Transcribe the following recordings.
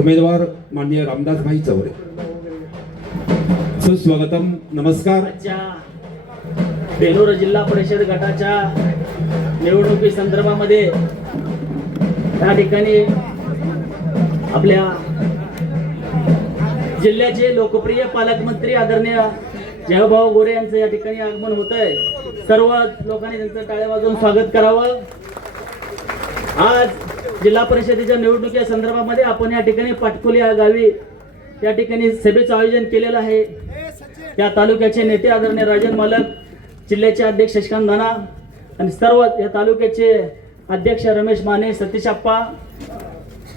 उमेदवार माननीय रामदासभाई चौरे, सुस्वागतम. नमस्कार. बेलोर जिल्हा परिषद गटाच्या निवडणुकी संदर्भामध्ये या ठिकाणी आपल्या जिल्ह्याचे लोकप्रिय पालकमंत्री आदरणीय जयभाऊ गोरे यांचं या ठिकाणी आगमन होत आहे. सर्व लोकांनी त्यांचं टाळ्या वाजवून स्वागत करावं. आज जिल्हा परिषदेच्या निवडणुकीच्या संदर्भामध्ये आपण या ठिकाणी पाटकोली या गावी या ठिकाणी सभेचं आयोजन केलेलं आहे. त्या तालुक्याचे नेते आदरणीय राजन मालक, जिल्ह्याचे अध्यक्ष शशिकांत दाना आणि सर्व या तालुक्याचे अध्यक्ष रमेश माने, सतीश आप्पा,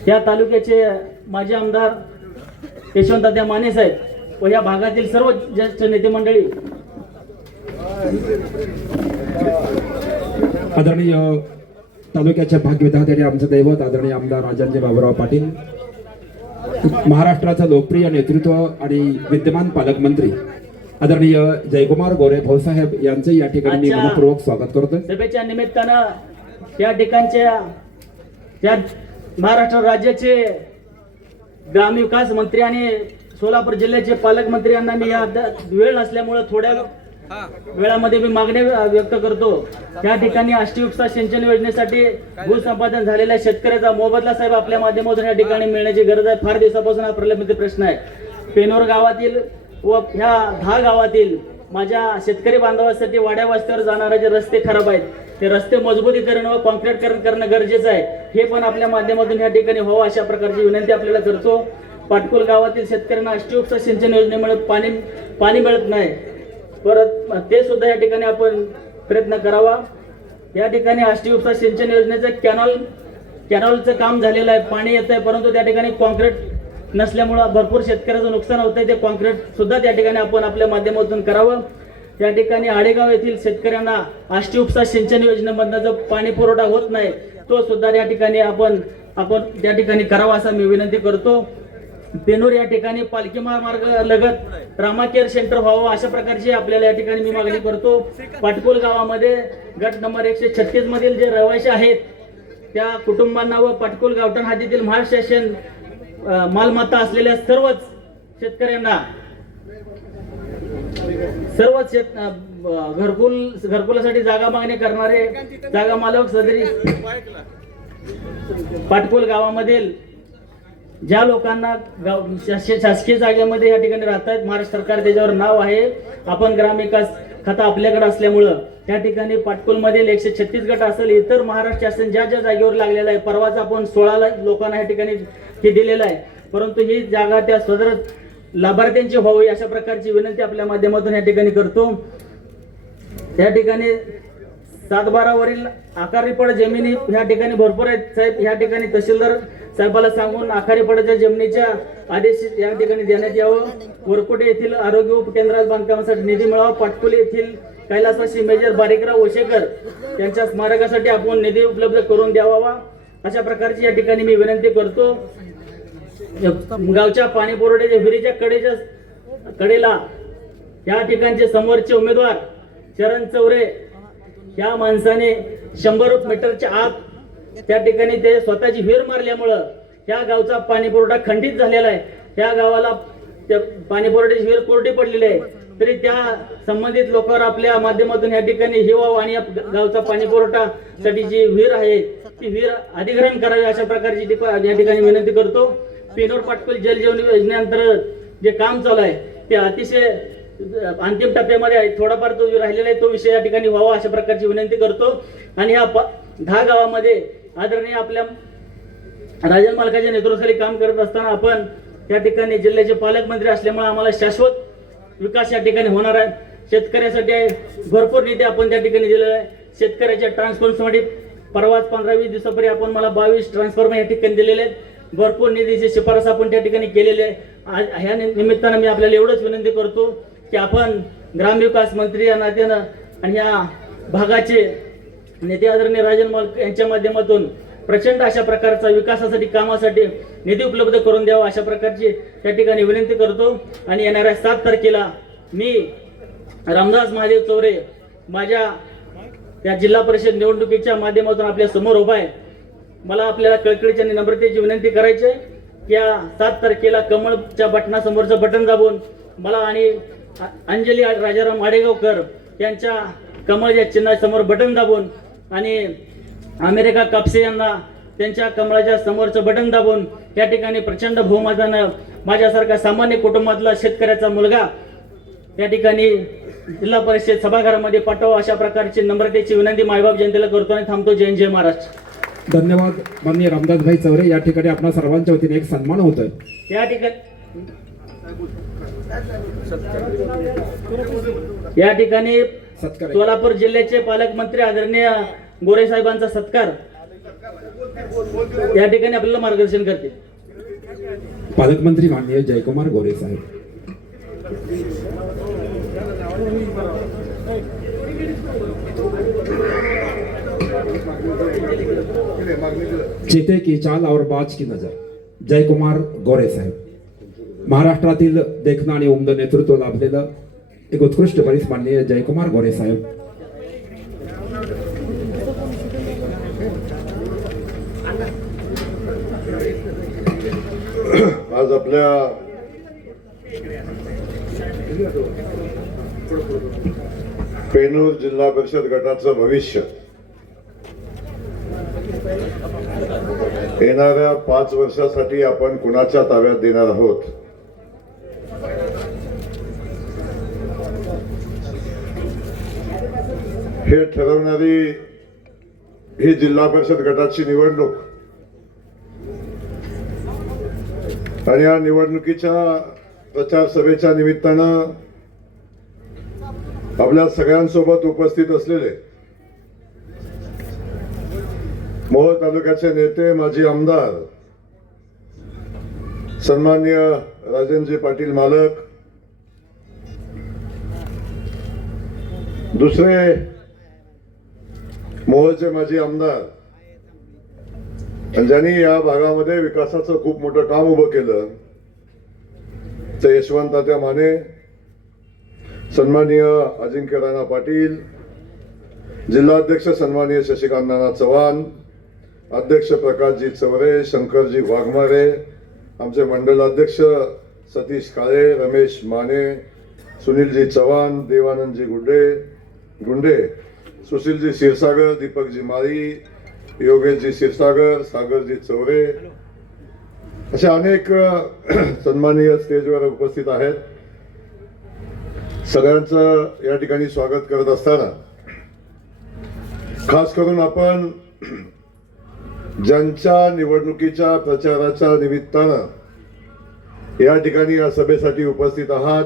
या तालुक्याचे माजी आमदार यशवंतदादा माने साहेब व या भागातील सर्व ज्येष्ठ नेते मंडळी, आदरणीय तालुक्याच्या भाग्यविधाते आमचं दैवत आदरणीय आमदार राजनजी बाबूराव पाटील, महाराष्ट्राचं लोकप्रिय नेतृत्व आणि विद्यमान पालकमंत्री आदरणीय जयकुमार गोरे भाऊसाहेब यांचं या ठिकाणी मी मनपूर्वक स्वागत करतो. सभेच्या निमित्तानं या ठिकाणच्या त्या महाराष्ट्र राज्याचे ग्रामविकास मंत्री आणि सोलापूर जिल्ह्याचे पालकमंत्री यांना मी या वेळ नसल्यामुळे थोड्या वेळामध्ये मी मागण्या व्यक्त करतो. त्या ठिकाणी अष्टयुक्ता सिंचन योजनेसाठी भूसंपादन झालेल्या शेतकऱ्याचा मोबदला साहेब आपल्या माध्यमातून या ठिकाणी मिळण्याची गरज आहे. फार दिवसापासून हा प्रलंबित प्रश्न आहे. पेनोर गावातील व ह्या 10 गावातील माझ्या शेतकरी बांधवांसाठी वाड्या वस्त्यावर जाणारे जे रस्ते खराब आहेत, ते रस्ते मजबूतीकरण व कॉन्क्रीटीकरण करणं गरजेचं आहे. हे पण आपल्या माध्यमातून या ठिकाणी व्हावं अशा प्रकारची विनंती आपल्याला करतो. पाटकोल गावातील शेतकऱ्यांना अष्टयुक्त सिंचन योजनेमुळे पाणी मिळत नाही, परत ते सुद्धा या ठिकाणी आपण प्रयत्न करावा. या ठिकाणी अष्टयुक्त सिंचन योजनेचं कॅनॉलचं काम झालेलं आहे, पाणी येत आहे, परंतु त्या ठिकाणी कॉन्क्रीट नसल्यामुळं भरपूर शेतकऱ्याचं नुकसान होत आहे. ते कॉन्क्रीट सुद्धा त्या ठिकाणी आपण आपल्या माध्यमातून करावं. त्या ठिकाणी आडेगाव येथील शेतकऱ्यांना अष्टयुक्त सिंचन योजनेमधनं जो पाणी पुरवठा होत नाही, तो सुद्धा या ठिकाणी आपण त्या ठिकाणी करावा असा मी विनंती करतो. पेनूर या ठिकाणी पालखी महामार्ग लगत रामा केअर सेंटर व्हावं अशा प्रकारची आपल्याला या ठिकाणी मी मागणी करतो. पाटकोल गावामध्ये गट नंबर 136 मधील जे रहिवासी आहेत त्या कुटुंबांना व पाटकोल गावठाण हद्दीतील महाराष्ट्र शासन मालमत्ता असलेल्या सर्वच शेतकऱ्यांना सर्वच घरकुलासाठी जागा मागणी करणारे जागा मालक सदरी पाटकोल गावामधील ज्या लोकांना शासकीय जागेमध्ये या ठिकाणी राहतात, महाराष्ट्र सरकार त्याच्यावर नाव आहे. आपण ग्रामविकास खाता आपल्याकडे असल्यामुळं त्या ठिकाणी पाटकोलमधील 136 गट असेल, इतर महाराष्ट्र शासन ज्या ज्या जागेवर लागलेला आहे, परवाच आपण 16 लोकांना या ठिकाणी हे दिलेलं आहे, परंतु ही जागा त्या सदर लाभार्थ्यांची व्हावी अशा प्रकारची विनंती आपल्या माध्यमातून या ठिकाणी करतो. त्या ठिकाणी 7/12 वरील आखारीपड जमिनी ह्या ठिकाणी भरपूर आहेत साहेब. ह्या ठिकाणी तहसीलदार साहेबाला सांगून आखारीपडाच्या जमिनीच्या आदेश या ठिकाणी देण्यात यावं. वरकोटे येथील आरोग्य उपकेंद्रात बांधकामासाठी निधी मिळावा. पाटकोली येथील कैलासवासी मेजर बारीकराव ओशेकर यांच्या स्मारकासाठी आपण निधी उपलब्ध करून द्यावा अशा प्रकारची या ठिकाणी मी विनंती करतो. गावच्या पाणी पुरवठ्याच्या विहिरीच्या कडेला या ठिकाणचे समोरचे उमेदवार चरण चौरे या माणसाने 100 मीटरच्या आत त्या ठिकाणी ते स्वतःची विहीर मारल्यामुळं या गावचा पाणी पुरवठा खंडित झालेला आहे. त्या गावाला त्या पाणी पुरवठ्याची विहीर कोरडी पडलेली आहे, तरी त्या संबंधित लोकांवर आपल्या माध्यमातून या ठिकाणी हे व्हावं आणि या गावचा पाणी पुरवठासाठी जी विहीर आहे ती विहीर अधिग्रहण करावी अशा प्रकारची या ठिकाणी विनंती करतो. पेनोर पाटकोल जल जीवन योजनेअंतर्गत जे काम चालू आहे ते अतिशय अंतिम टप्प्यामध्ये आहे. थोडाफार तो राहिलेला आहे, तो विषय या ठिकाणी व्हावा अशा प्रकारची विनंती करतो. आणि ह्या 10 गावामध्ये आदरणीय आपल्या राजन मालकाच्या नेतृत्वाखाली काम करत असताना आपण त्या ठिकाणी जिल्ह्याचे पालकमंत्री असल्यामुळे आम्हाला शाश्वत विकास या ठिकाणी होणार आहे. शेतकऱ्यासाठी भरपूर निधी आपण त्या ठिकाणी दिलेला आहे. शेतकऱ्याच्या ट्रान्सफॉर्मसाठी परवाच 15-20 दिवसापूर्वी आपण मला 22 ट्रान्सफॉर्मर या ठिकाणी दिलेले आहेत. भरपूर निधीची शिफारस आपण त्या ठिकाणी केलेली आहे. ह्या निमित्तानं मी आपल्याला एवढंच विनंती करतो की आपण ग्रामविकास मंत्री या नात्यानं आणि या भागाचे नेते आदरणीय राजन मालक यांच्या माध्यमातून प्रचंड अशा प्रकारचा विकासासाठी कामासाठी निधी उपलब्ध करून द्यावा अशा प्रकारची त्या ठिकाणी विनंती करतो. आणि येणाऱ्या 7 तारखेला मी रामदास महादेव चौरे माझ्या या जिल्हा परिषद निवडणुकीच्या माध्यमातून आपल्या समोर उभा आहे. मला आपल्याला कळकळीची आणि नम्रतेची विनंती करायची आहे या 7 तारखेला कमळच्या बटनासमोरचं बटन दाबून मला आणि अंजली राजाराम आडेगावकर यांच्या कमळ या चिन्हासमोर बटन दाबून आणि अमेरिका कापसे यांना त्यांच्या कमळाच्या समोरचं बटन दाबून या ठिकाणी प्रचंड बहुमतानं माझ्यासारखा सामान्य कुटुंबातला शेतकऱ्याचा मुलगा या ठिकाणी जिल्हा परिषद सभागृहामध्ये पाठवा अशा प्रकारची नम्रतेची विनंती मायबाप जनतेला करतो आणि थांबतो. जय जय महाराष्ट्र. धन्यवाद माननीय रामदासभाई चौरे. या ठिकाणी आपणा सर्वांच्या वतीने एक सन्मान होतोय. या ठिकाणी सत्कार आहे. सोलापूर जिल्ह्याचे पालकमंत्री आदरणीय गोरे साहेबांचा सत्कार या ठिकाणी आपल्याला मार्गदर्शन करते. पालकमंत्री माननीय जयकुमार गोरे साहेब. चेते की चाल और बाज की नजर जयकुमार गोरे साहेब. महाराष्ट्रातील देखणं आणि उमद नेतृत्व लाभलेलं एक उत्कृष्ट बरीच माननीय जयकुमार गोरे साहेब. आज आपल्या पेनूर जिल्हा परिषद गटाचं भविष्य येणाऱ्या 5 वर्षासाठी आपण कुणाच्या ताब्यात देणार आहोत हे ठरवणारी ही जिल्हा परिषद गटाची निवडणूक. आणि या निवडणुकीच्या प्रचार सभेच्या निमित्तानं आपल्या सगळ्यांसोबत उपस्थित असलेले मोहोळ तालुक्याचे नेते माजी आमदार सन्माननीय राजनजी पाटील मालक, दुसरे मोहोळचे माजी आमदार ज्यांनी या भागामध्ये विकासाचं खूप मोठं काम उभं केलं ते यशवंत तात्या माने, सन्माननीय अजिंक्य राणा पाटील, जिल्हाध्यक्ष सन्माननीय शशिकांत नाना चव्हाण, अध्यक्ष प्रकाशजी चौरे, शंकरजी वाघमारे, आमचे मंडलाध्यक्ष सतीश काळे, रमेश माने, सुनीलजी चव्हाण, देवानंदजी गुंडे, सुशीलजी क्षीरसागर, दीपकजी माळी, योगेशजी क्षीरसागर, सागरजी चौरे असे अनेक सन्माननीय स्टेजवर उपस्थित आहेत. सगळ्यांचं या ठिकाणी स्वागत करत असताना खास करून आपण ज्यांच्या निवडणुकीच्या प्रचाराच्या निमित्तानं या ठिकाणी या सभेसाठी उपस्थित आहात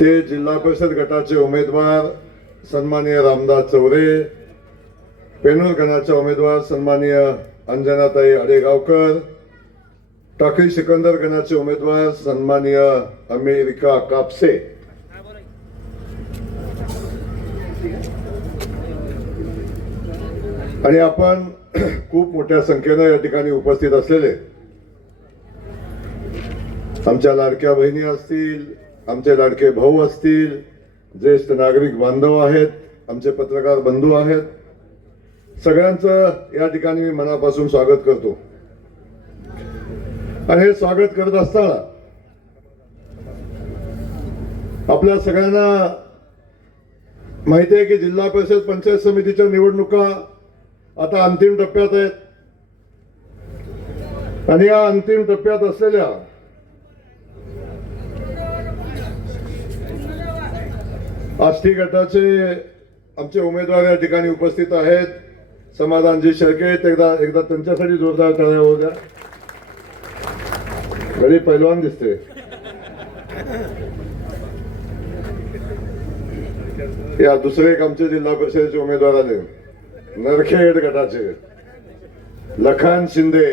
ते जिल्हा परिषद गटाचे उमेदवार सन्माननीय रामदास चौरे, पेनूर गणाच्या उमेदवार सन्माननीय अंजनाताई आडेगावकर, टाकळी सिकंदर गणाचे उमेदवार सन्माननीय अमेरिका कापसे, आणि आपण खूप मोठ्या संख्येने या ठिकाणी उपस्थित असलेले आमच्या लाडक्या बहिणी असतील, आमचे लाडके भाऊ असतील, ज्येष्ठ नागरिक बांधव आहेत, आमचे पत्रकार बंधू आहेत, सगळ्यांचं या ठिकाणी मी मनापासून स्वागत करतो. आणि हे स्वागत करत असताना आपल्या सगळ्यांना माहिती आहे की जिल्हा परिषद पंचायत समितीच्या निवडणुका आता अंतिम टप्प्यात आहेत. आणि या अंतिम टप्प्यात असलेल्या आष्टी गटाचे आमचे उमेदवार या ठिकाणी उपस्थित आहेत. समाधानजी शेळके, एकदा त्यांच्यासाठी जोरदार टाळ्या होऊ द्या. गडी पैलवान दिसते. या दुसरे एक आमचे जिल्हा परिषदेचे उमेदवार आले नरखेड गटाचे लखन शिंदे.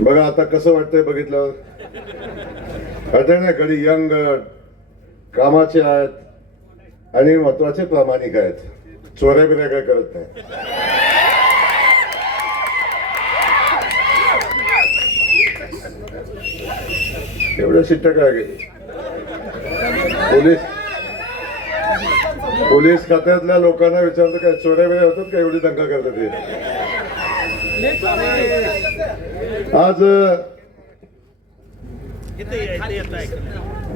बघा आता कसं वाटतंय बघितल्यावर. कळतंय ना, गडी यंग कामाचे आहेत आणि महत्वाचे प्रामाणिक आहेत. चोऱ्या बिऱ्या काय करत नाही. एवढ्या शिट्ट्या काय गेली पोलीस पोलीस खात्यातल्या लोकांना विचारलं काय चोऱ्या वेळा होतात का एवढी दंगा करतात हे? आज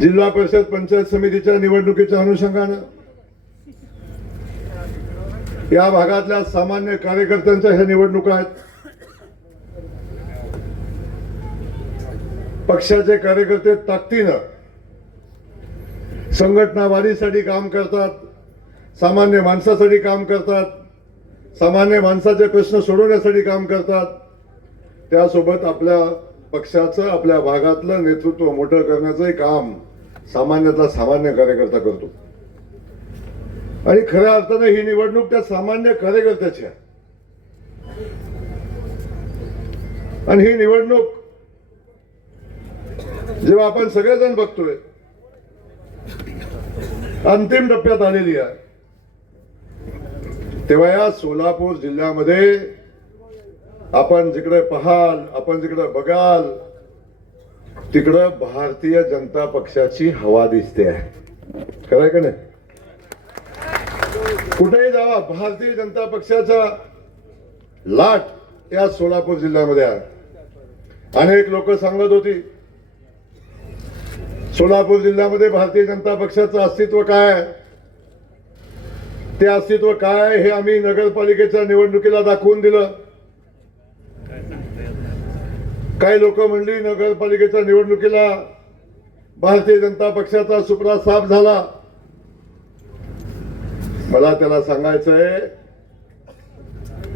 जिल्हा परिषद पंचायत समितीच्या निवडणुकीच्या अनुषंगानं या भागातल्या सामान्य कार्यकर्त्यांच्या ह्या निवडणुका आहेत. पक्षाचे कार्यकर्ते ताकदीनं संघटना वाढीसाठी काम करतात, सामान्य माणसासाठी काम करतात, सामान्य माणसाचे प्रश्न सोडवण्यासाठी काम करतात. त्यासोबत आपल्या पक्षाचं आपल्या भागातलं नेतृत्व मोठं करण्याचंही काम सामान्यातला सामान्य कार्यकर्ता करतो. आणि खऱ्या अर्थानं ही निवडणूक त्या सामान्य कार्यकर्त्याची आहे. आणि ही निवडणूक जेव्हा आपण सगळेजण बघतोय अंतिम टप्प्यात आलेली आहे, तेव्हा या सोलापूर जिल्ह्यामध्ये आपण जिकडे पाहाल, आपण जिकडे बघाल, तिकडं भारतीय जनता पक्षाची हवा दिसते आहे. खरंय का नाही? कुठेही जावा भारतीय जनता पक्षाचा लाट या सोलापूर जिल्ह्यामध्ये आहे. अनेक लोक सांगत होती सोलापूर जिल्ह्यामध्ये भारतीय जनता पक्षाचं अस्तित्व काय आहे, ते अस्तित्व काय हे आम्ही नगरपालिकेच्या निवडणुकीला दाखवून दिलं. काही लोक म्हणली नगरपालिकेच्या निवडणुकीला भारतीय जनता पक्षाचा सुपडा साफ झाला. मला त्याला सांगायचंय,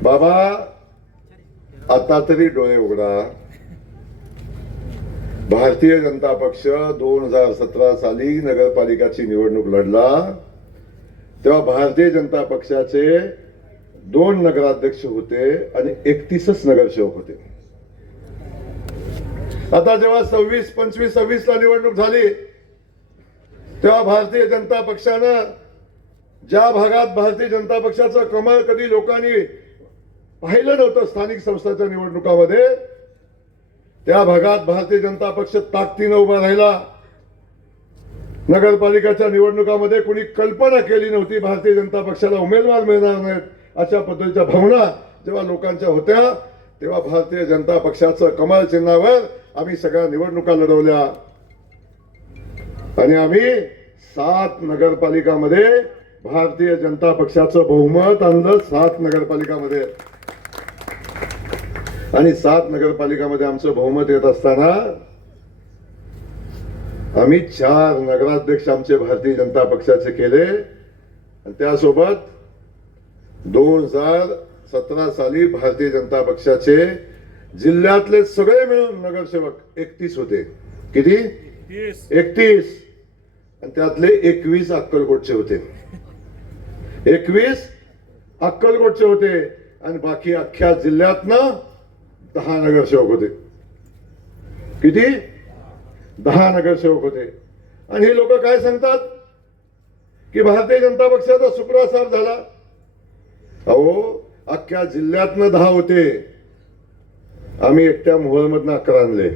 बाबा आता तरी डोळे उघडा. भारतीय जनता पक्ष 2017 साली नगरपालिकाची निवडणूक लढला तेव्हा भारतीय जनता पक्षाचे 2 नगराध्यक्ष होते आणि 31च नगरसेवक होते. आता जेव्हा 26, 25, 26 ला निवडणूक झाली तेव्हा भारतीय जनता पक्षानं ज्या भागात भारतीय जनता पक्षाचं कमळ कधी लोकांनी पाहिलं नव्हतं स्थानिक संस्थांच्या निवडणुकामध्ये, त्या भागात भारतीय जनता पक्ष ताकदीनं उभा राहिला. नगरपालिकाच्या निवडणुकामध्ये कोणी कल्पना केली नव्हती भारतीय जनता पक्षाला उमेदवार मिळणार नाहीत अशा पद्धतीच्या भावना जेव्हा लोकांच्या होत्या, तेव्हा भारतीय जनता पक्षाचं कमळ चिन्हावर आम्ही सगळ्या निवडणुका लढवल्या आणि आम्ही 7 नगरपालिकामध्ये भारतीय जनता पक्षाचं बहुमत आणलं. 7 नगरपालिकामध्ये आणि 7 नगरपालिकामध्ये आमचं बहुमत येत असताना आम्ही 4 नगराध्यक्ष आमचे भारतीय जनता पक्षाचे केले आणि त्यासोबत 2017 साली भारतीय जनता पक्षाचे जिल्ह्यातले सगळे मिळून नगरसेवक 31 होते. किती? 31. आणि त्यातले 21 अक्कलकोटचे होते. 21 अक्कलकोटचे होते आणि बाकी अख्ख्या जिल्ह्यातनं 10 नगरसेवक होते. किती? 10 नगरसेवक होते. आणि हे लोक काय सांगतात की भारतीय जनता पक्षाचा सुपडा साफ झाला. अहो अख्ख्या जिल्ह्यातनं 10 होते, आम्ही एकट्या मोहोळमधनं 11 आणले.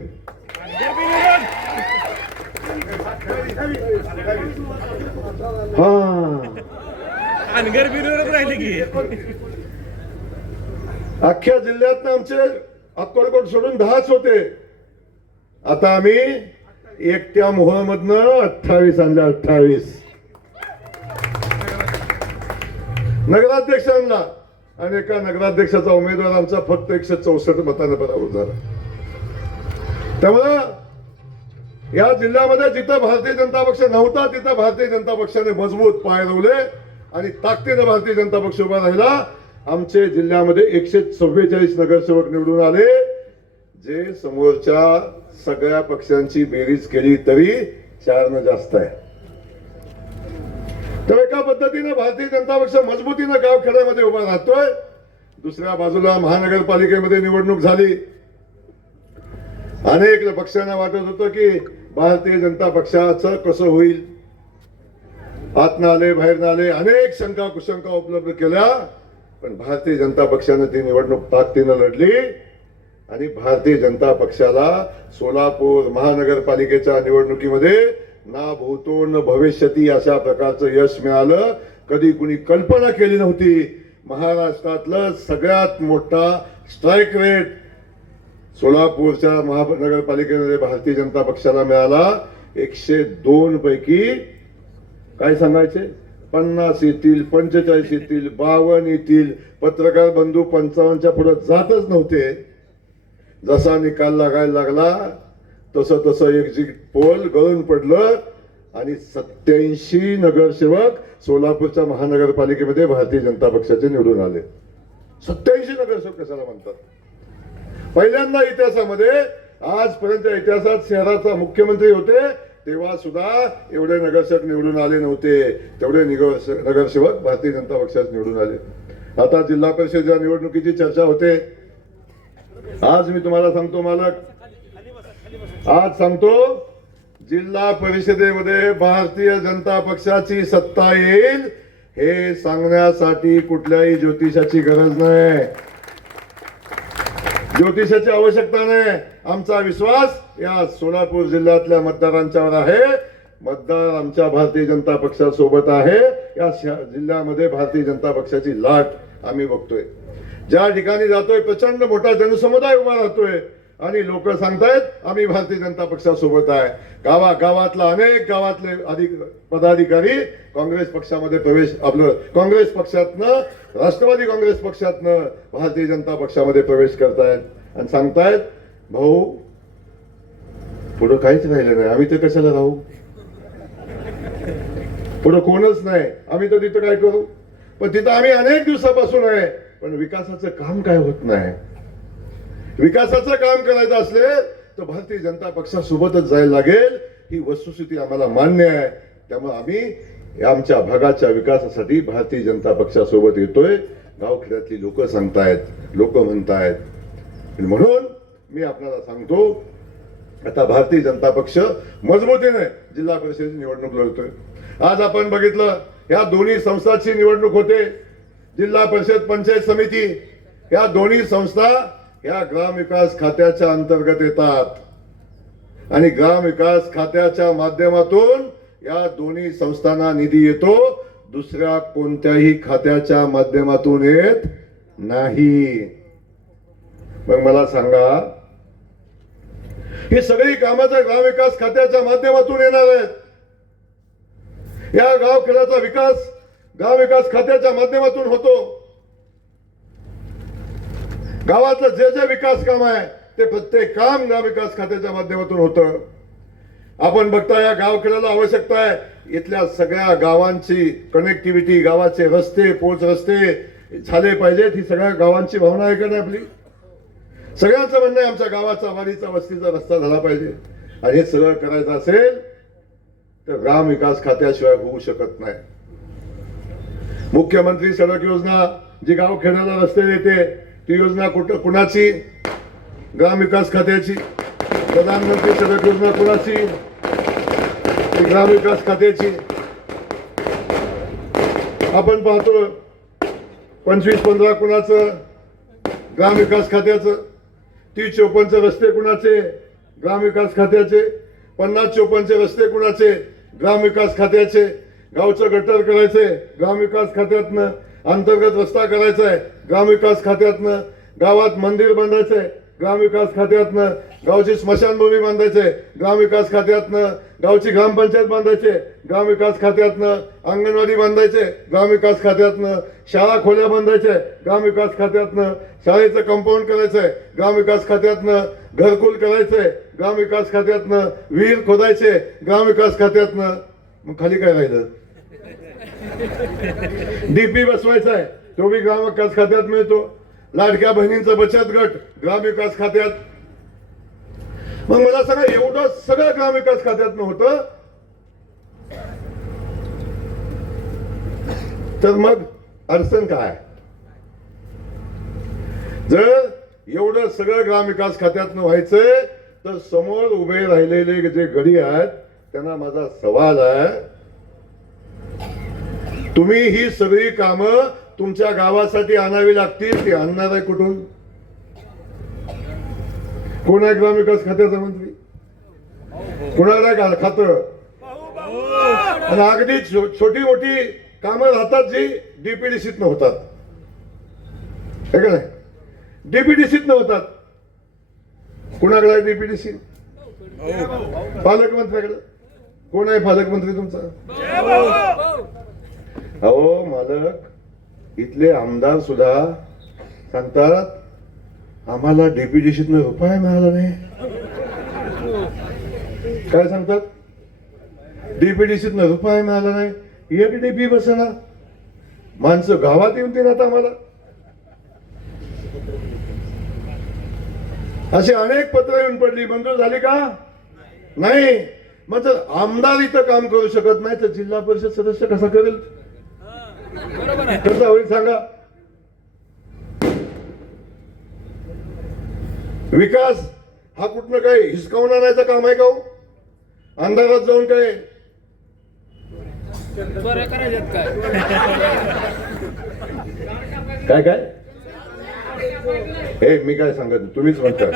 अख्ख्या जिल्ह्यातनं आमचे अक्कलकोट सोडून 10च होते. आता आम्ही एकट्या मोहोळमधनं 28 आणल्या. 28 नगराध्यक्ष आणला आणि एका नगराध्यक्षाचा उमेदवार आमचा फक्त 164 मतांना पराभूत झाला. त्यामुळं या जिल्ह्यामध्ये जिथं भारतीय जनता पक्ष नव्हता तिथं भारतीय जनता पक्षाने मजबूत पाय रोवले आणि ताकदीनं भारतीय जनता पक्ष उभा राहिला. आमचे जिल्ह्यामध्ये 144 नगरसेवक निवडून आले, जे समोरच्या सगळ्या पक्षांची बेरीज केली तरी 4 जास्त आहे. तर एका पद्धतीने भारतीय जनता पक्ष मजबूतीनं गावखेड्यामध्ये उभा राहतोय. दुसऱ्या बाजूला महानगरपालिकेमध्ये निवडणूक झाली. अनेक पक्षांना वाटत होतं की भारतीय जनता पक्षाचं कसं होईल, आतनं आले बाहेर आले, अनेक शंका कुशंका उपलब्ध केल्या, पण भारतीय जनता पक्षाने ती निवडणूक ताकदीनं लढली आणि भारतीय जनता पक्षाला सोलापूर महानगरपालिकेच्या निवडणुकीमध्ये ना भूतो न भविष्यती अशा प्रकारचं यश मिळालं. कधी कुणी कल्पना केली नव्हती. महाराष्ट्रातलं सगळ्यात मोठा स्ट्राईक रेट सोलापूरच्या महानगरपालिकेमध्ये भारतीय जनता पक्षाला मिळाला. 102 पैकी काय सांगायचे 50 येतील, 45 येतील, 52 येतील. पत्रकार बंधू 55च्या पुढे जातच नव्हते. जसा निकाल लागायला लागला तसं तसं एक्झिट पोल गळून पडलं आणि 87 नगरसेवक सोलापूरच्या महानगरपालिकेमध्ये भारतीय जनता पक्षाचे निवडून आले. 87 नगरसेवक कशाला म्हणतात. पहिल्यांदा इतिहासामध्ये, आजपर्यंतच्या इतिहासात शहराचा मुख्यमंत्री होते तेव्हा सुद्धा एवढे नगरसेवक निवडून आले नव्हते. तेवढे नगरसेवक भारतीय जनता पक्षात निवडून आले. आता जिल्हा परिषदेच्या निवडणुकीची चर्चा होते. आज मी तुम्हाला सांगतो मालक, आज सांगतो जिल्हा परिषदेमध्ये भारतीय जनता पक्षाची सत्ता येईल हे सांगण्यासाठी कुठल्याही ज्योतिषाची गरज नाही, ज्योतिषाची आवश्यकता नाही. आमचा विश्वास या सोलापूर जिल्ह्यातल्या मतदारांच्यावर आहे. मतदार आमच्या भारतीय जनता पक्षासोबत आहे. या जिल्ह्यामध्ये भारतीय जनता पक्षाची लाट आम्ही बघतोय. ज्या ठिकाणी जातोय प्रचंड मोठा जनसमुदाय उभा राहतोय आणि लोक सांगतायत आम्ही भारतीय जनता पक्षासोबत आहे. गावातला अनेक गावातले पदाधिकारी काँग्रेस पक्षामध्ये प्रवेश, आपलं काँग्रेस पक्षातनं, राष्ट्रवादी काँग्रेस पक्षातनं भारतीय जनता पक्षामध्ये प्रवेश करतायत आणि सांगतायत भाऊ पुढं काहीच राहिलं नाही, आम्ही तर कशाला राहू, पुढं कोणच नाही, आम्ही तर तिथं काय करू. पण तिथं आम्ही अनेक दिवसापासून आहे, पण विकासाचं काम काय होत नाही. विकासाचं काम करायचं असले तर भारतीय जनता पक्षासोबतच जायला लागेल. ही वस्तुस्थिती आम्हाला मान्य आहे. त्यामुळे आम्ही आमच्या भागाच्या विकासासाठी भारतीय जनता पक्षासोबत येतोय. गावखेड्यातली लोक सांगतायत, लोक म्हणतायत. म्हणून मी आपल्याला सांगतो आता भारतीय जनता पक्ष मजबूतीने जिल्हा परिषदेची निवडणूक लढतोय. आज आपण बघितलं या दोन्ही संस्थांची निवडणूक होते. जिल्हा परिषद, पंचायत समिती या दोन्ही संस्था या ग्रामविकास खात्याच्या अंतर्गत येतात आणि ग्रामविकास खात्याच्या माध्यमातून या दोन्ही संस्थांना निधी येतो. दुसऱ्या कोणत्याही खात्याच्या माध्यमातून येत नाही. मग मला सांगा ही सगळी कामाच्या ग्रामविकास खात्याच्या माध्यमातून येणार आहेत. या गावखेड्याचा विकास ग्रामविकास खात्याच्या माध्यमातून होतो. गावातलं जे जे विकास काम आहे ते प्रत्येक काम ग्रामविकास खात्याच्या माध्यमातून होतं. आपण बघता या गावखेड्याला आवश्यकता आहे इथल्या सगळ्या गावांची कनेक्टिव्हिटी, गावाचे रस्ते, पोच रस्ते झाले पाहिजेत. ही सगळ्या गावांची भावना आहे का नाही आपली. सगळ्यांचं म्हणणं आहे आमच्या गावाचा, वाडीचा, वस्तीचा रस्ता झाला पाहिजे. आणि हे सगळं करायचं असेल तर ग्राम विकास खात्याशिवाय होऊ शकत नाही. मुख्यमंत्री सडक योजना जी गावखेड्याला रस्ते देते ती योजना कुणाची? ग्रामविकास खात्याची. प्रधानमंत्री सडक योजना कुणाची? ती ग्रामविकास खात्याची. आपण पाहतो 25-15 कुणाचं? ग्रामविकास खात्याचं. 30-54 रस्ते कुणाचे? ग्रामविकास खात्याचे. 50-54 रस्ते कुणाचे? ग्रामविकास खात्याचे. गावचं गटर करायचंय ग्रामविकास खात्यातनं. अंतर्गत रस्ता करायचा आहे ग्रामविकास खात्यातनं. गावात मंदिर बांधायचंय ग्रामविकास खात्यातनं. गावची स्मशानभूमी बांधायचंय ग्रामविकास खात्यातनं. गावची ग्रामपंचायत बांधायचे ग्रामविकास खात्यातनं. अंगणवाडी बांधायचे ग्रामविकास खात्यातनं. शाळा खोल्या बांधायचे ग्रामविकास खात्यातनं. शाळेचं कंपाऊंड करायचंय ग्रामविकास खात्यातनं. घरकुल करायचंय ग्रामविकास खात्यातनं. विहीर खोदायचे ग्रामविकास खात्यातनं. मग खाली काय राहिलं? डीपी बसवायचा आहे तो बी ग्रामविकास खात्यात मिळतो. लाडक्या बहिणींचा बचत गट ग्रामविकास खात्यात. मग मला सांगा एवढं सगळं ग्रामविकास खात्यातनं होतं तर मग अडचण काय? जर एवढं सगळं ग्रामविकास खात्यातनं व्हायचंय तर समोर उभे राहिलेले जे गडी आहेत त्यांना माझा सवाल आहे, तुम्ही ही सगळी कामं तुमच्या गावासाठी आणावी लागतील, ती आणणार आहे कुठून? कोण आहे ग्रामविकास खात्याचा मंत्री? कोणाला खातं? आणि अगदी छोटी मोठी कामं राहतात जी डीपीडीसीत न होतात, हे का नाही? डीपीडीसीत न होतात. कुणाकडे आहे डीपीडीसी? पालकमंत्र्याकडे. कोण आहे पालकमंत्री तुमचा? अहो मालक, इथले आमदार सुद्धा सांगतात आम्हाला डीपीडीसीत रुपया मिळाला नाही. काय सांगतात? डीपीडीसीत रुपया मिळाला नाही, एक डीपी बसना. माणसं गावात येऊन ते आता आम्हाला अशी अनेक पत्र येऊन पडली. मंजूर झाली का? नाही. मग जर आमदार इथं काम करू शकत नाही तर जिल्हा परिषद सदस्य कसा करेल? कसा होईल सांगा? विकास हा कुठनं काय हिसकावून आणायचं काम आहे का हो? अंधारात जाऊन काय काय काय हे मी काय सांगत, तुम्हीच म्हणता.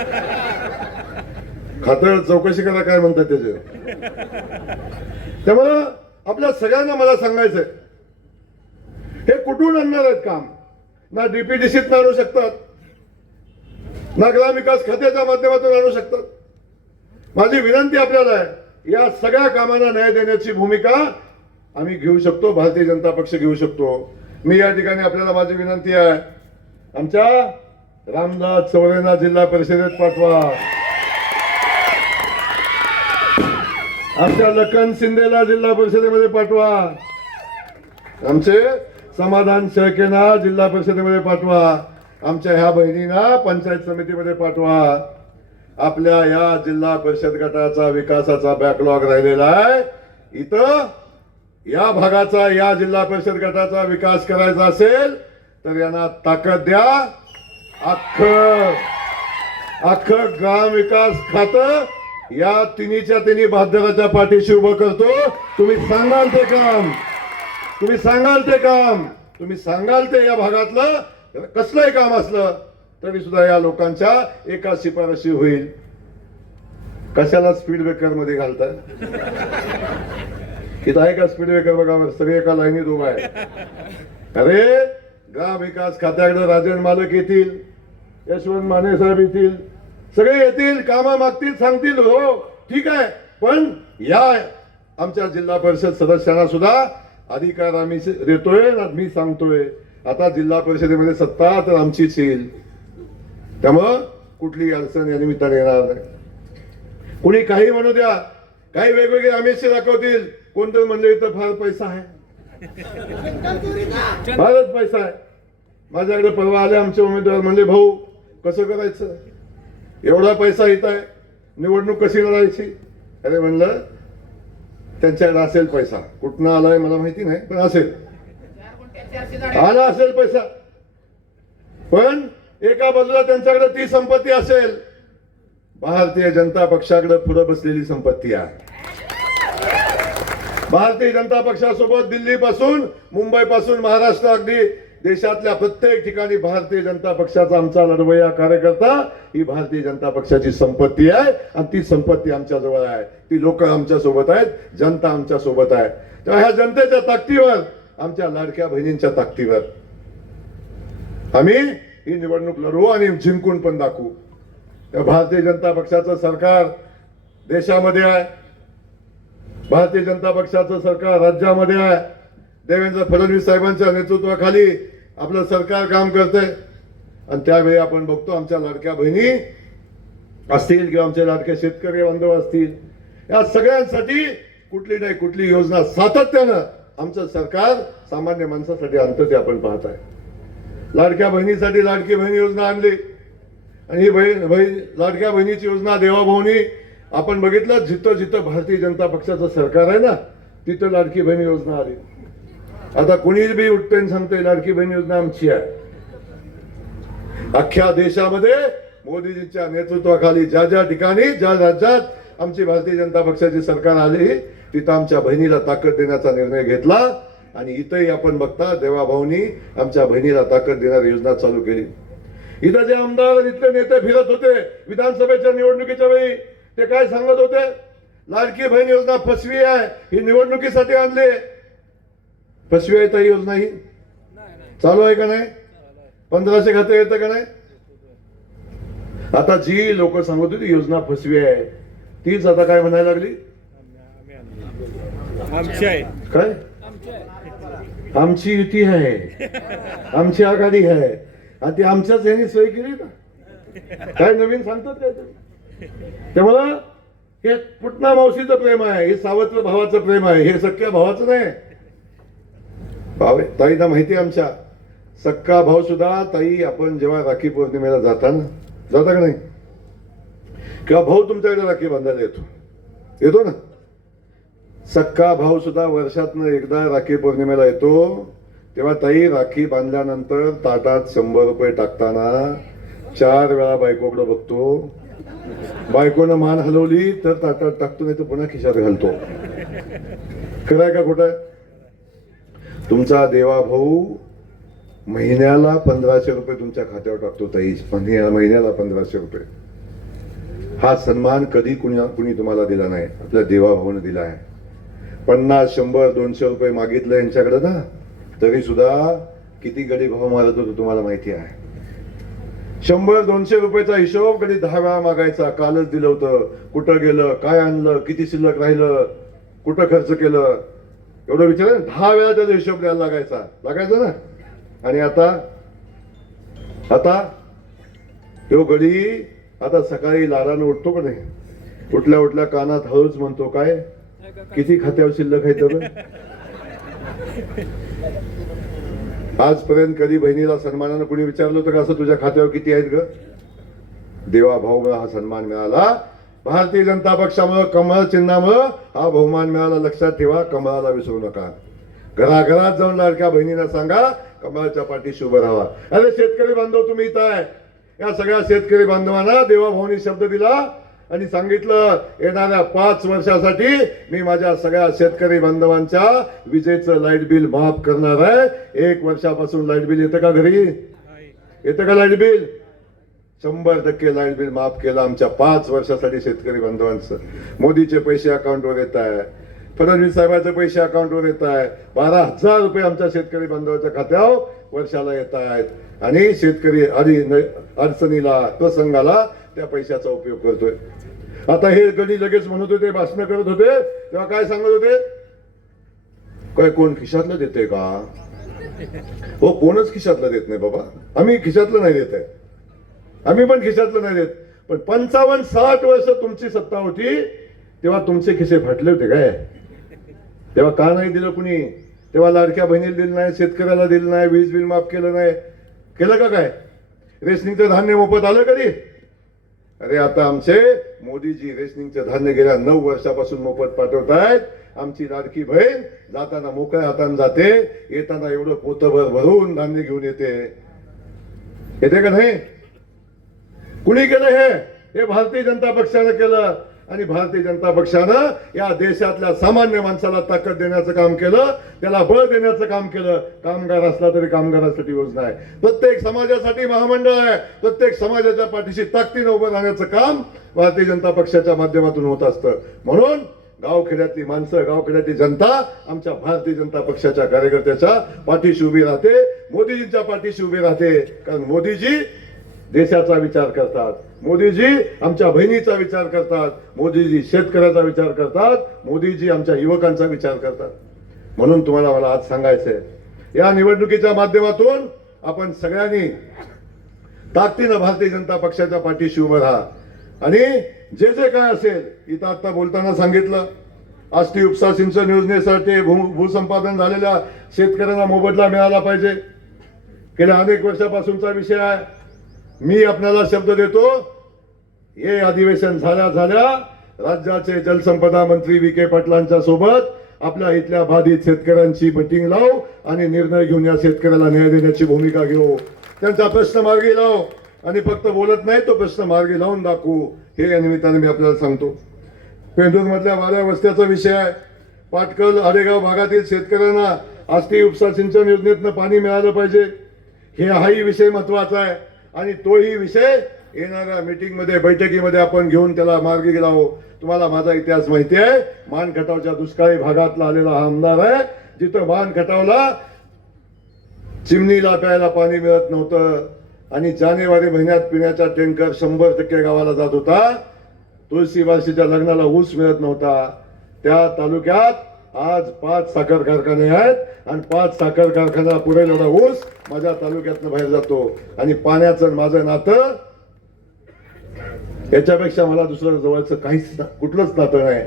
खातर चौकशी करा काय म्हणतात त्याचे. त्यामुळं आपल्या सगळ्यांना मला सांगायचंय, हे कुठून आणणार आहेत काम? ना डीपीडीसीत आणू शकतात, ना ग्रामविकास खात्याच्या माध्यमातून आणू शकतात. माझी विनंती आपल्याला आहे, या सगळ्या कामांना न्याय देण्याची भूमिका आम्ही घेऊ शकतो, भारतीय जनता पक्ष घेऊ शकतो. मी या ठिकाणी आपल्याला माझी विनंती आहे, आमच्या रामदास चौरेंना जिल्हा परिषदेत पाठवा. आमच्या लखन शिंदेला जिल्हा परिषदेमध्ये पाठवा. आमचे समाधान शेळकेंना जिल्हा परिषदेमध्ये पाठवा. आमच्या ह्या बहिणींना पंचायत समितीमध्ये पाठवा. आपल्या या जिल्हा परिषद गटाचा विकासाचा बॅकलॉग राहिलेला आहे. इथं या भागाचा, या जिल्हा परिषद गटाचा विकास करायचा असेल तर यांना ताकद द्या. अख्खं ग्राम विकास खातं या तिन्हीच्या तिन्ही भाद्याच्या पाठीशी उभं करतो. तुम्ही सांगाल ते काम, तुम्ही सांगाल ते काम, तुम्ही सांगाल ते या भागातलं कसलंही काम असलं तरी सुद्धा या लोकांच्या एका शिफारशी होईल. कशाला स्पीड ब्रेकर मध्ये घालताय? इथं आहे का स्पीड ब्रेकर? बघा सगळे एका लाईनीत उभा आहे. अरे ग्राम विकास खात्याकडे राजन मालक येतील, यशवंत माने साहेब येतील, सगळे येतील, कामं मागतील, सांगतील, हो ठीक आहे, पण या आमच्या जिल्हा परिषद सदस्यांना सुद्धा अधिकार आम्ही देतोय ना. मी सांगतोय आता जिल्हा परिषदेमध्ये सत्ता तर आमचीच येईल. त्यामुळं कुठली अडचण या निमित्ताने येणार नाही. कुणी काही म्हणू द्या, काही वेगवेगळे आमिष दाखवतील. कोणतं म्हणलं इथं फार पैसा आहे, फारच पैसा आहे. माझ्याकडे परवा आले आमचे उमेदवार, म्हणले भाऊ कसं करायचं, एवढा पैसा इथं आहे, निवडणूक कशी लढायची? अरे म्हणलं त्यांच्याकडे असेल पैसा, कुठनं आलाय मला माहिती नाही, पण असेल, आला असेल पैसा. पण एका बाजूला त्यांच्याकडे ती संपत्ती असेल, भारतीय जनता पक्षाकडे पुढे बसलेली संपत्ती आहे. भारतीय जनता पक्षासोबत दिल्ली पासून, मुंबई पासून, महाराष्ट्र, अगदी देशातल्या प्रत्येक ठिकाणी भारतीय जनता पक्षाचा आमचा लढवय्या कार्यकर्ता ही भारतीय जनता पक्षाची संपत्ती आहे. आणि ती संपत्ती आमच्या जवळ आहे, ती लोक आमच्या सोबत आहेत, जनता आमच्या सोबत आहे. तेव्हा ह्या जनतेच्या ताकदीवर, आमच्या लाडक्या बहिणींच्या ताकदीवर आम्ही ही निवडणूक लढवू आणि जिंकून पण दाखवू. भारतीय जनता पक्षाचं सरकार देशामध्ये आहे, भारतीय जनता पक्षाचं सरकार राज्यामध्ये आहे. देवेंद्र फडणवीस साहेबांच्या नेतृत्वाखाली आपलं सरकार काम करतंय. आणि त्यावेळी आपण बघतो आमच्या लाडक्या बहिणी असतील किंवा आमचे लाडके शेतकरी बांधव असतील, या सगळ्यांसाठी कुठली नाही कुठली योजना सातत्यानं आमचं सरकार सामान्य माणसासाठी आणतं, ते आपण पाहत आहे. लाडक्या बहिणीसाठी लाडकी बहीण योजना आणली, आणि ही बहीण लाडक्या बहिणीची योजना देवाभाऊनी आपण बघितलं, जिथं जिथं भारतीय जनता पक्षाचं सरकार आहे ना तिथं लाडकी बहीण योजना आली. आता कुणी बी उठते सांगते लाडकी बहीण योजना आमची आहे. अख्ख्या देशामध्ये मोदीजींच्या नेतृत्वाखाली ज्या ज्या ठिकाणी, ज्या राज्यात आमची भारतीय जनता पक्षाची सरकार आली तिथं आमच्या बहिणीला ताकद देण्याचा निर्णय घेतला. आणि इथंही आपण बघता देवाभाऊनी आमच्या बहिणीला ताकद देणारी योजना चालू केली. इथं जे आमदार इथले नेते फिरत होते विधानसभेच्या निवडणुकीच्या वेळी, ते काय सांगत होते? लाडकी बहीण योजना फसवी आहे, ही निवडणुकीसाठी आणली. फसवी आहे ताई योजना ही? चालू आहे का नाही? 1500 खाते येतं का नाही? आता जी लोक सांगत होती योजना फसवी आहे तीच आता काय म्हणायला लागली? काय आमची युती आहे, आमची आघाडी आहे, आणि ती आमच्याच यांनी सोय केली ना? काय नवीन सांगतात काय ते? त्यामुळं हे पुटणा मावशीचं प्रेम आहे, हे सावत्र भावाचं प्रेम आहे, हे सख्या भावाचं नाही. भाव ताईला माहिती आहे आमच्या सक्का भाऊ सुद्धा. ताई आपण जेव्हा राखी पौर्णिमेला जाता का नाही, किंवा भाऊ तुमच्याकडे राखी बांधायला येतो ना, सक्का भाऊ सुद्धा वर्षातनं एकदा राखी पौर्णिमेला येतो. तेव्हा ताई राखी बांधल्यानंतर ताटात 100 रुपये टाकताना 4 वेळा बायकोकडे बघतो. बायकोनं मान हलवली तर ताटात टाकतो, नाही तर पुन्हा खिशात घालतो. खरंय का खोटं आहे? तुमचा देवा भाऊ महिन्याला 1500 रुपये तुमच्या खात्यावर टाकतो ताई, महिन्याला 1500 रुपये. हा सन्मान कधी कुणी तुम्हाला दिला नाही, आपल्या देवा भाऊने दिला आहे. 50, 100, 200 रुपये मागितलं यांच्याकडे ना, तरी सुद्धा किती गडी भाव मारत होतो तुम्हाला माहिती आहे. 100-200 रुपयाचा हिशोब कधी 10 वेळा मागायचा. कालच दिलं होतं, कुठं गेलं, काय आणलं, किती शिल्लक राहिलं, कुठं खर्च केलं, एवढं विचार 10 वेळा त्याचा हिशोब द्यायला लागायचा ना. आणि आता तो गडी आता सकाळी लाडानं उठतो का नाही, उठल्या कानात हळूच म्हणतो, काय किती खात्यावर शिल्लक आहे तर? आजपर्यंत कधी बहिणीला सन्मानानं कुणी विचारलं होतं का असं तुझ्या खात्यावर किती आहेत ग? देवा भाऊमुळे हा सन्मान मिळाला. भारतीय जनता पक्षामुळे, कमळ चिन्हामुळे हा बहुमान मिळाला. लक्षात ठेवा, कमळाला विसरू नका. घराघरात जाऊन लाडक्या बहिणींना सांगा कमळाच्या पाठीशी उभं राहा. अरे शेतकरी बांधव तुम्ही इथं आहे, या सगळ्या शेतकरी बांधवांना देवा भाऊनी शब्द दिला आणि सांगितलं येणाऱ्या 5 वर्षासाठी मी माझ्या सगळ्या शेतकरी बांधवांच्या विजेचं लाईट बिल माफ करणार आहे. 1 वर्षापासून लाईट बिल येतं का घरी? येतं का लाईट बिल? 100% लाईट बिल माफ केलं आमच्या 5 वर्षासाठी शेतकरी बांधवांचं. मोदीचे पैसे अकाउंटवर येत आहे, फडणवीस साहेबांचे पैसे अकाउंटवर येत आहे. 12,000 रुपये आमच्या शेतकरी बांधवांच्या खात्यावर वर्षाला येत आहेत. आणि शेतकरी अडचणीला, प्रसंगाला त्या पैशाचा उपयोग करतोय. आता हे गडी लगेच म्हणत होते, भाषण करत होते, तेव्हा काय सांगत होते? काय कोण खिशातलं देते का? हो, कोणच खिशातलं देत नाही बाबा. आम्ही खिशातलं नाही देत आहे, आम्ही पण खिशातलं नाही देत. पण 55-60 वर्ष तुमची सत्ता होती तेव्हा तुमचे खिसे फाटले होते काय? तेव्हा का नाही दिलं कुणी? तेव्हा लाडक्या बहिणीला दिलं नाही, शेतकऱ्याला दिलं नाही, वीज बिल माफ केलं नाही, केलं का काय? रेशनिंगचं धान्य मोफत आलं कधी? अरे आता आमचे मोदीजी रेशनिंगचं धान्य गेल्या 9 वर्षापासून मोफत पाठवतायत. आमची लाडकी बहीण जाताना मोकळ्या हाताने जाते, येताना एवढं पोतभर भरून धान्य घेऊन येते का नाही? कुणी केलं हे भारतीय जनता पक्षानं केलं. आणि भारतीय जनता पक्षानं या देशातल्या सामान्य माणसाला ताकद देण्याचं काम केलं, त्याला बळ देण्याचं काम केलं. कामगार असला तरी कामगारांसाठी योजना आहे, प्रत्येक समाजासाठी महामंडळ आहे, प्रत्येक समाजाच्या पाठीशी ताकदीनं उभं राहण्याचं काम भारतीय जनता पक्षाच्या माध्यमातून होत असतं. म्हणून गावखेड्यातली माणसं, गावखेड्यातली जनता आमच्या भारतीय जनता पक्षाच्या कार्यकर्त्याच्या पाठीशी उभी राहते, मोदीजींच्या पाठीशी उभी राहते. कारण मोदीजी देशाचा विचार करतात, मोदीजी आमच्या बहिणीचा विचार करतात, मोदीजी शेतकऱ्याचा विचार करतात, मोदीजी आमच्या युवकांचा विचार करतात. म्हणून तुम्हाला मला आज सांगायचंय, या निवडणुकीच्या माध्यमातून आपण सगळ्यांनी ताकदीनं भारतीय जनता पक्षाच्या पाठीशी उभं राहा. आणि जे काय असेल, इथं आता बोलताना सांगितलं, आष्टी उपसा सिंचन योजनेसाठी भूसंपादन झालेल्या शेतकऱ्यांना मोबदला मिळाला पाहिजे. गेल्या अनेक वर्षापासूनचा विषय आहे. मी आपल्याला शब्द देतो, हे अधिवेशन झाल्या राज्याचे जलसंपदा मंत्री विखे पाटलांच्या सोबत आपल्या इथल्या बाधित शेतकऱ्यांची मीटिंग लावू आणि निर्णय घेऊन या शेतकऱ्याला न्याय देण्याची भूमिका घेऊ. त्यांचा प्रश्न मार्गी लावू आणि फक्त बोलत नाही, तो प्रश्न मार्गी लावून दाखवू. हे या निमित्ताने मी आपल्याला सांगतो. पेंडूर मधल्या वाड्या वस्त्याचा विषय आहे. पाटकल आडेगाव भागातील शेतकऱ्यांना आष्टी उपसा सिंचन योजनेतनं पाणी मिळालं पाहिजे, हे हाही विषय महत्वाचा आहे. आणि तोही विषय येणाऱ्या मीटिंगमध्ये, बैठकीमध्ये आपण घेऊन त्याला मार्गी लावू. तुम्हाला माझा इतिहास माहिती आहे, मानखटावच्या दुष्काळी भागातला आलेला हा आमदार आहे. जिथं वाहन खटावला चिमणीला प्यायला पाणी मिळत नव्हतं आणि जानेवारी महिन्यात पिण्याचा टँकर 100% गावाला जात होता. तुळशीबाशीच्या लग्नाला ऊस मिळत नव्हता. त्या तालुक्यात आज 5 साखर कारखाने आहेत आणि 5 साखर कारखाना पुरेल एवढा ऊस माझ्या तालुक्यातनं बाहेर जातो. आणि पाण्याचं आणि माझं नातं याच्यापेक्षा मला दुसरं जवळचं काहीच कुठलंच नातं नाही.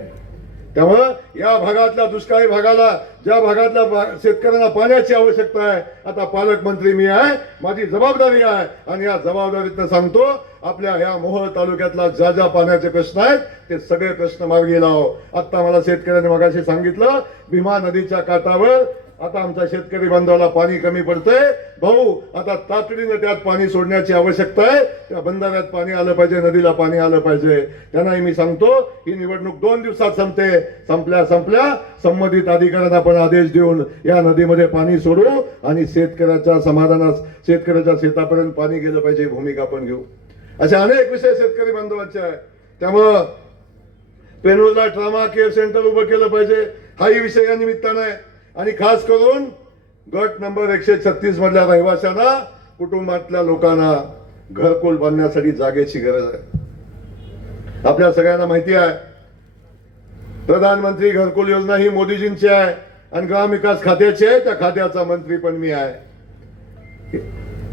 त्यामुळं या भागातल्या दुष्काळी भागाला, ज्या भागातल्या शेतकऱ्यांना पाण्याची आवश्यकता आहे, आता पालकमंत्री मी आहे, माझी जबाबदारी आहे. आणि या जबाबदारीतनं सांगतो, आपल्या या मोहोळ तालुक्यातला ज्या ज्या पाण्याचे प्रश्न आहेत ते सगळे प्रश्न मार्गी लाव. आता मला शेतकऱ्यांनी मगाशी सांगितलं, भीमा नदीच्या काठावर आता आमच्या शेतकरी बांधवाला पाणी कमी पडतंय. भाऊ, आता तातडीनं त्यात पाणी सोडण्याची आवश्यकता आहे. त्या बंधाऱ्यात पाणी आलं पाहिजे, नदीला पाणी आलं पाहिजे. त्यांनाही मी सांगतो, ही निवडणूक 2 दिवसात संपते. संपल्या संबंधित अधिकाऱ्यांना आपण आदेश देऊन या नदीमध्ये पाणी सोडू आणि शेतकऱ्याच्या समाधानास, शेतकऱ्याच्या शेतापर्यंत पाणी गेलं पाहिजे भूमिका आपण घेऊ. असे अनेक विषय शेतकरी बांधवांचे आहे. त्यामुळं पेनूरला ट्रामा केअर सेंटर उभं केलं पाहिजे, हाही विषय या निमित्तानं आहे. आणि खास करून गट नंबर 136 मधल्या रहिवाशांना, कुटुंबातल्या लोकांना घरकुल बांधण्यासाठी जागेची गरज आहे. आपल्या सगळ्यांना माहिती आहे, प्रधानमंत्री घरकुल योजना ही मोदीजींची आहे आणि ग्रामविकास खात्याची आहे. त्या खात्याचा मंत्री पण मी आहे.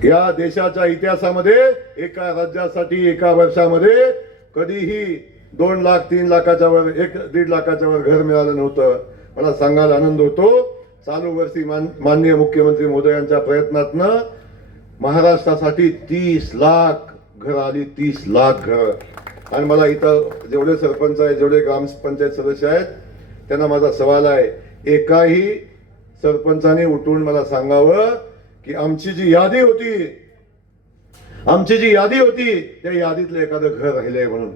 या देशाच्या इतिहासामध्ये एका राज्यासाठी एका वर्षामध्ये कधीही 2 लाख 3 लाखाच्या वर, 1-1.5 लाखाच्या वर घर मिळालं नव्हतं. मला सांगायला आनंद होतो, चालू वर्षी माननीय मुख्यमंत्री महोदयांच्या प्रयत्नातनं महाराष्ट्रासाठी 30 लाख घर आली, 30 लाख घर. आणि मला इथं जेवढे सरपंच आहेत, जेवढे ग्रामपंचायत सदस्य आहेत, त्यांना माझा सवाल आहे, एकाही सरपंचाने उठून मला सांगावं की आमची जी यादी होती त्या यादीतलं एखादं घर राहिलंय म्हणून.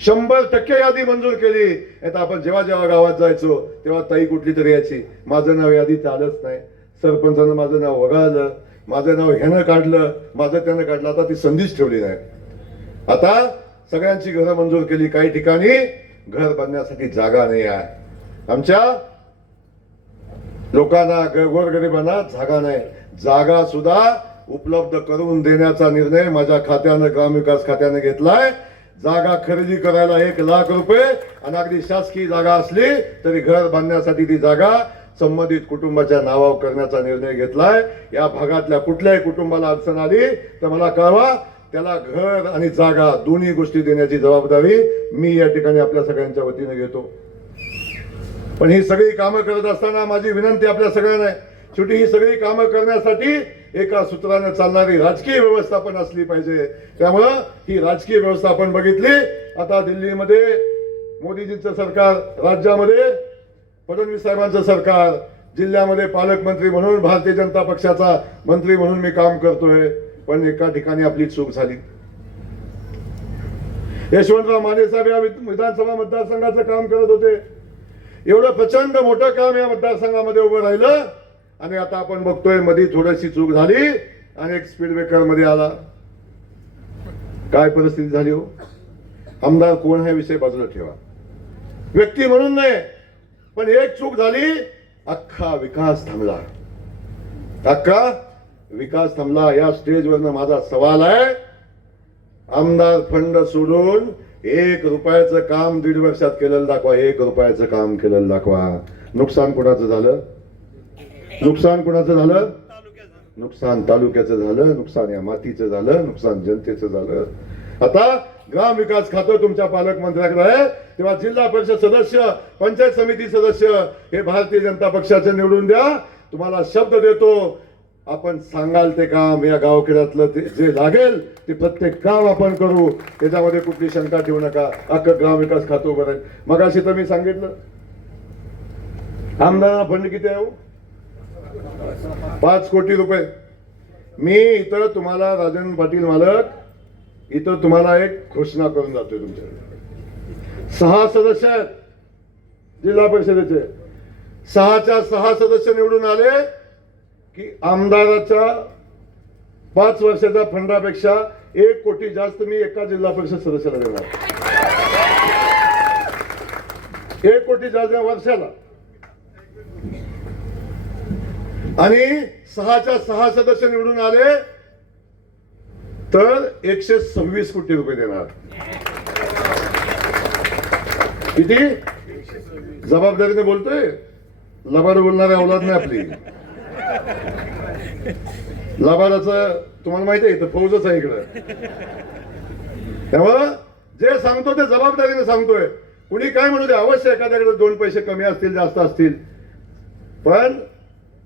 100% यादी मंजूर केली. आता आपण जेव्हा जेव्हा गावात जायचो तेव्हा ताई कुठली तरी यायची, माझं नाव यादीत आलंच नाही, सरपंचानं माझं नाव वगळलं, माझं नाव ह्यानं काढलं, माझं त्यानं काढलं. आता ती संधीच ठेवली नाही. आता सगळ्यांची घरं मंजूर केली. काही ठिकाणी घर बांधण्यासाठी जागा नाही आहे. आमच्या लोकांना, गोरगरिबांना जागा नाही. जागा सुद्धा उपलब्ध करून देण्याचा निर्णय माझ्या खात्यानं, ग्रामविकास खात्यानं घेतलाय. जागा खरेदी करायला 1 लाख रुपये आणि अगदी शासकीय जागा असली तरी घर बांधण्यासाठी ती जागा संबंधित कुटुंबाच्या नावावर करण्याचा निर्णय घेतलाय. या भागातल्या कुठल्याही कुटुंबाला अडचण आली तर मला कळवा, त्याला घर आणि जागा दोन्ही गोष्टी देण्याची जबाबदारी मी या ठिकाणी आपल्या सगळ्यांच्या वतीने घेतो. पण ही सगळी कामं करत असताना माझी विनंती आपल्या सगळ्यांना आहे, शेवटी ही सगळी कामं करण्यासाठी एका सूत्राने चालणारी राजकीय व्यवस्था पण असली पाहिजे. त्यामुळं ही राजकीय व्यवस्था आपण बघितली. आता दिल्लीमध्ये मोदीजींचं सरकार, राज्यामध्ये फडणवीस साहेबांचं सरकार, जिल्ह्यामध्ये पालकमंत्री म्हणून भारतीय जनता पक्षाचा मंत्री म्हणून मी काम करतोय. पण एका ठिकाणी आपली चूक झाली. यशवंतराव माने साहेब या विधानसभा मतदारसंघाचं काम करत होते. एवढं प्रचंड मोठं काम या मतदारसंघामध्ये उभं राहिलं आणि आता आपण बघतोय मध्ये थोडीशी चूक झाली आणि एक स्पीड ब्रेकर मध्ये आला. काय परिस्थिती झाली हो. आमदार कोण हा विषय बाजूला ठेवा, व्यक्ती म्हणून नाही, पण एक चूक झाली, अख्खा विकास थांबला. अख्खा विकास थांबला. या स्टेजवरनं माझा सवाल आहे, आमदार फंड सोडून 1 रुपयाचं काम 1.5 वर्षात केलेलं दाखवा. 1 रुपयाचं काम केलेलं दाखवा. नुकसान कोणाचं झालं? नुकसान कोणाचं झालं? नुकसान तालुक्याचं झालं, नुकसान या मातीचं झालं, नुकसान जनतेचं झालं. आता ग्रामविकास खातं तुमच्या पालकमंत्र्याकडे आहे, तेव्हा जिल्हा परिषद सदस्य, पंचायत समिती सदस्य हे भारतीय जनता पक्षाचे निवडून द्या. तुम्हाला शब्द देतो, आपण सांगाल ते काम या गावखेड्यातलं जे लागेल ते प्रत्येक काम आपण करू. त्याच्यामध्ये कुठली शंका ठेवू नका. अख्खं ग्रामविकास खातं उभं राहील. मगाशी तर मी सांगितलं, आमदारांना फंड किती आहे? 5 कोटी रुपये. मी इथं तुम्हाला, राजन पाटील मालक, इथं तुम्हाला एक घोषणा करून जातोय. तुमच्याकडे 6 सदस्य आहेत जिल्हा परिषदेचे. 6च्या 6 सदस्य निवडून आले की आमदाराच्या 5 वर्षाच्या फंडापेक्षा 1 कोटी जास्त मी एका जिल्हा परिषद सदस्याला देणार. 1 कोटी जास्त वर्षाला. आणि 6च्या 6 सदस्य निवडून आले तर 126 कोटी रुपये देणार. किती जबाबदारीने बोलतोय, लबाड बोलणारी औलाद नाही आपली. लबाडाचं तुम्हाला माहिती आहे, इथं फौजच आहे इकडं. त्यामुळं जे सांगतो ते जबाबदारीने सांगतोय. कुणी काय म्हणू दे, अवश्य एखाद्याकडे 2 पैसे कमी असतील जास्त असतील, पण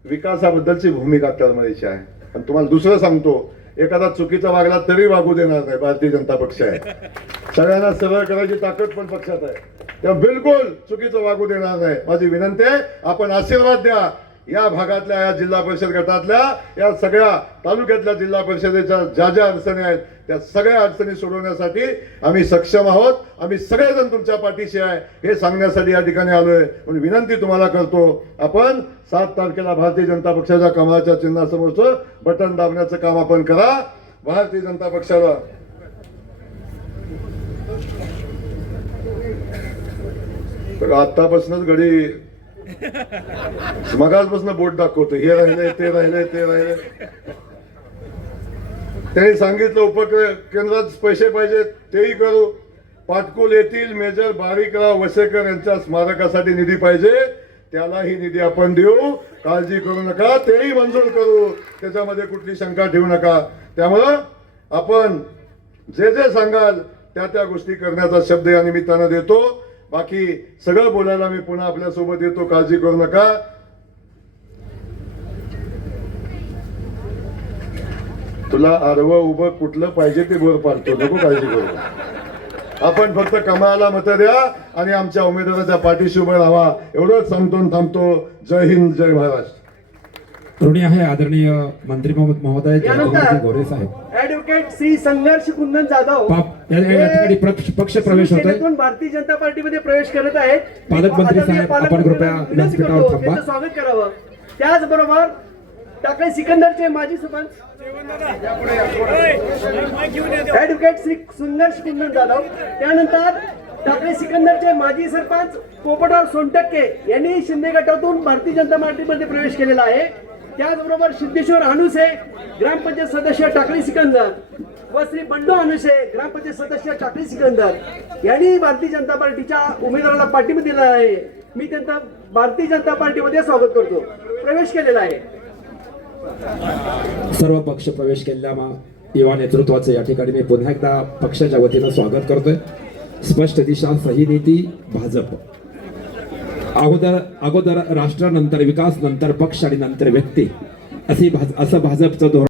विकासाबद्दलची भूमिका टळमळीची आहे. आणि तुम्हाला दुसरं सांगतो, एखादा चुकीचा वागला तरी वागू देणार नाही. भारतीय जनता पक्ष आहे, सगळ्यांना सरळ करायची ताकद पण पक्षात आहे. तेव्हा बिलकुल चुकीचं वागू देणार नाही. माझी विनंती आहे, आपण आशीर्वाद द्या. या भागातल्या, या जिल्हा परिषद गटातल्या, या सगळ्या तालुक्यातल्या जिल्हा परिषदेच्या ज्या ज्या अडचणी आहेत त्या सगळ्या अडचणी सोडवण्यासाठी आम्ही सक्षम आहोत. आम्ही सगळेजण तुमच्या पाठीशी आहे हे सांगण्यासाठी या ठिकाणी आलोय. म्हणून विनंती तुम्हाला करतो, आपण 7 तारखेला भारतीय जनता पक्षाच्या कमळाच्या चिन्हासमोरचं बटन दाबण्याचं काम आपण करा. भारतीय जनता पक्षाला आतापासूनच घडी मगाचपासून बोट दाखवतो, हे राहिले ते राहिले ते राहिले. त्यांनी सांगितलं उपकेंद्रात पैसे पाहिजे तेही करू. पाटकुल येथील मेजर बारीकराव वसेकर यांच्या स्मारकासाठी निधी पाहिजे, त्यालाही निधी आपण देऊ, काळजी करू नका, तेही मंजूर करू. त्याच्यामध्ये कुठली शंका ठेवू नका. त्यामुळं आपण जे जे सांगाल त्या त्या गोष्टी करण्याचा शब्द या निमित्तानं देतो. बाकी सगळं बोलायला मी पुन्हा आपल्या सोबत येतो, काळजी करू नका. तुला आडवं उभं कुठलं पाहिजे ते बोर पाडतो, नको काळजी करू. आपण फक्त कमळाला मतं द्या आणि आमच्या उमेदवाराच्या पाठीशी उभं राहा, एवढंच सांगतो आणि थांबतो. जय हिंद, जय महाराष्ट्र. ऋणी आहे आदरणीय मंत्री महोदय जयकुमारजी गोरे साहेब. ऍडव्होकेट श्री संघर्ष कुंदन जाधव या ठिकाणी पक्ष प्रवेश होतोय. शिवसेनेतून भारतीय जनता पार्टीमध्ये प्रवेश करत आहेत. पालकमंत्री साहेब, आपण कृपया व्यासपीठावर थांबा. त्यांचं स्वागत करावं. त्याचबरोबर टाकळी सिकंदरचे माजी सरपंच ऍडव्होकेट श्री संघर्ष कुंदन जाधव, त्यानंतर टाकळी सिकंदरचे माजी सरपंच पोपटराव सोनटक्के यांनी शिंदे गटातून भारतीय जनता पार्टीमध्ये प्रवेश केलेला आहे. त्याचबरोबर सिद्धेश्वर अनुसे ग्रामपंचायत सदस्य टाकळी सिकंदर व श्री बंडू अनुसे ग्रामपंचायत सदस्य टाकळी सिकंदर यांनी भारतीय जनता पार्टीच्या उमेदवाराला पाठिंबा दिला आहे. मी त्यांचा भारतीय जनता पार्टीमध्ये स्वागत करतो. प्रवेश केलेला आहे. सर्व पक्ष प्रवेश केलेल्या युवा नेतृत्वाचं या ठिकाणी मी पुन्हा एकदा पक्षाच्या वतीनं स्वागत करतोय. स्पष्ट दिशा, सही नीती, भाजप. अगोदर राष्ट्र, नंतर विकास, नंतर पक्ष आणि नंतर व्यक्ती, असं भाजपचं धोरण.